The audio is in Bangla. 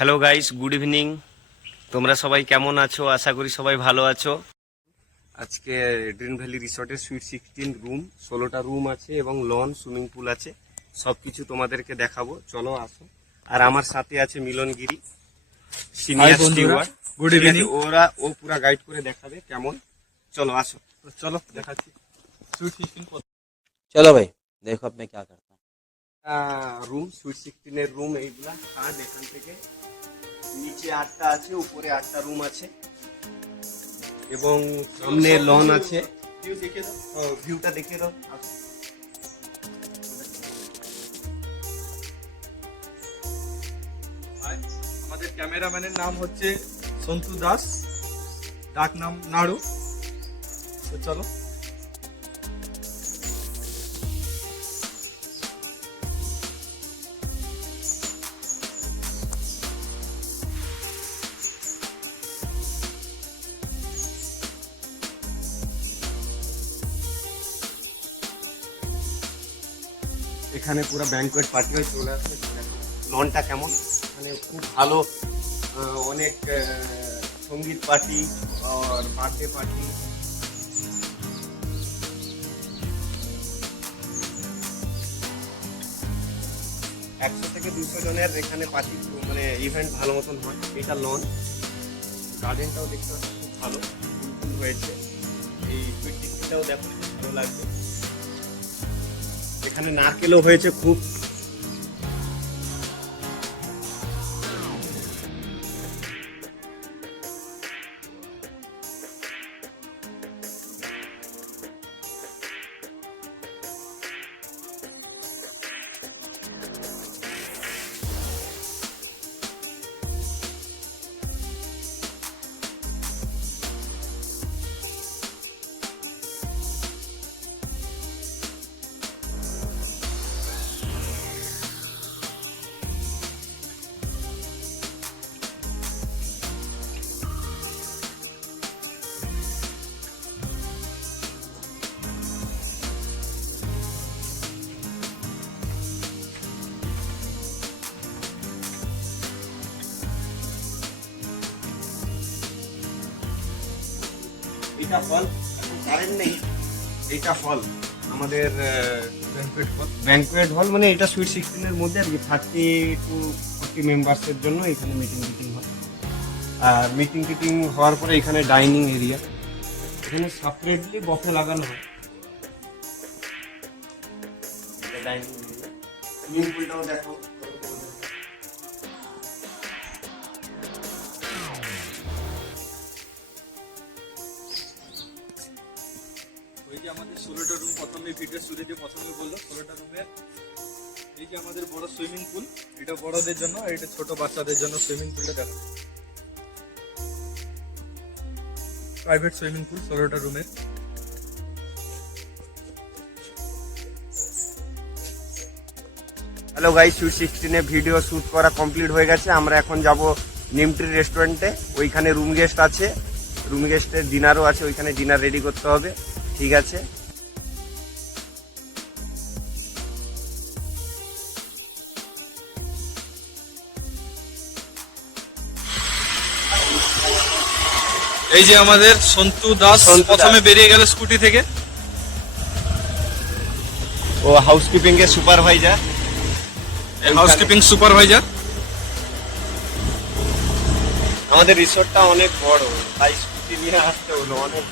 Hello guys, good evening. তোমরা সবাই কেমন আছো? আশা করি সবাই ভালো আছো। আজকে ড্রিম ভ্যালি রিসর্টের সুইট 16 রুম, 16টা রুম আছে এবং লন, সুইমিং পুল আছে। সবকিছু তোমাদেরকে দেখাবো, চলো আসো। আর আমার সাথে আছে Milangiri, senior steward. Good evening. ও পুরা গাইড করে দেখাবে কেমন। চলো আসো, চলো দেখাচ্ছি। चलो भाई देखो अब मैं क्या करता हूँ। রুম সুইট 16 রুম এইগুলা। আর এখান থেকে নিচে 8টা আছে, উপরে 8টা রুম আছে এবং সামনে লন আছে। ভিউটা দেখে দাও। আমাদের ক্যামেরাম্যানের নাম হচ্ছে সন্তু দাস, ডাক নাম নাড়ু। তো চলো। এখানে পুরো ব্যাংকুয়েট পার্টি হয়ে চলে আসে। লনটা কেমন, মানে খুব ভালো। অনেক সঙ্গীত পার্টি আর বার্থডে পার্টি। একশো থেকে 200 জনের এখানে পার্টি, মানে ইভেন্ট ভালো মতন হয়। এটা লন, গার্ডেনটাও দেখতে পাচ্ছি খুব ভালো, ফুল ফুল হয়েছে। এই সুইট 16টাও দেখো, খুব ভালো লাগবে। এখানে নারকেলও হয়েছে খুব। এটা হল, জানেন নেই, এইটা হল আমাদের ব্যাংকুয়েট হল। মানে এটা সুইট 16 মধ্যে আর কি 30 to 40 মেম্বার্সের জন্য এখানে মিটিং হয়। আর মিটিং হওয়ার পরে এখানে ডাইনিং এরিয়া, এখানে সেপারেটলি বফে লাগানো হয়। ডাইনিং এরিয়া, সুইমিং পুলটাও দেখো। ওই যে আমাদের 16টা রুম, প্রথমে ভিডিও শুরুতে প্রথমে বললো 16টা রুমের। এই যে আমাদের বড় সুইমিং পুল, এটা বড়দের জন্য আর এটা ছোট বাচ্চাদের জন্য সুইমিং পুলটা দেখো। প্রাইভেট সুইমিং পুল 16টা রুমের। Hello guys, sweet 16 video shoot করা কমপ্লিট হয়ে গেছে। আমরা এখন যাব নিমট্রি রেস্টুরেন্টে। ওইখানে রুম গেস্ট আছে, রুম গেস্টের ডিনারও আছে, ওইখানে ডিনার রেডি করতে হবে। ঠিক আছে, এই যে আমাদের সন্তু দাস প্রথমে বেরিয়ে গেল স্কুটি থেকে। ও হাউসকিপিং এর সুপারভাইজার। Housekeeping supervisor. আমাদের রিসোর্টটা অনেক বড়, তাই স্কুটি নিয়ে আসতে হলো অনেক।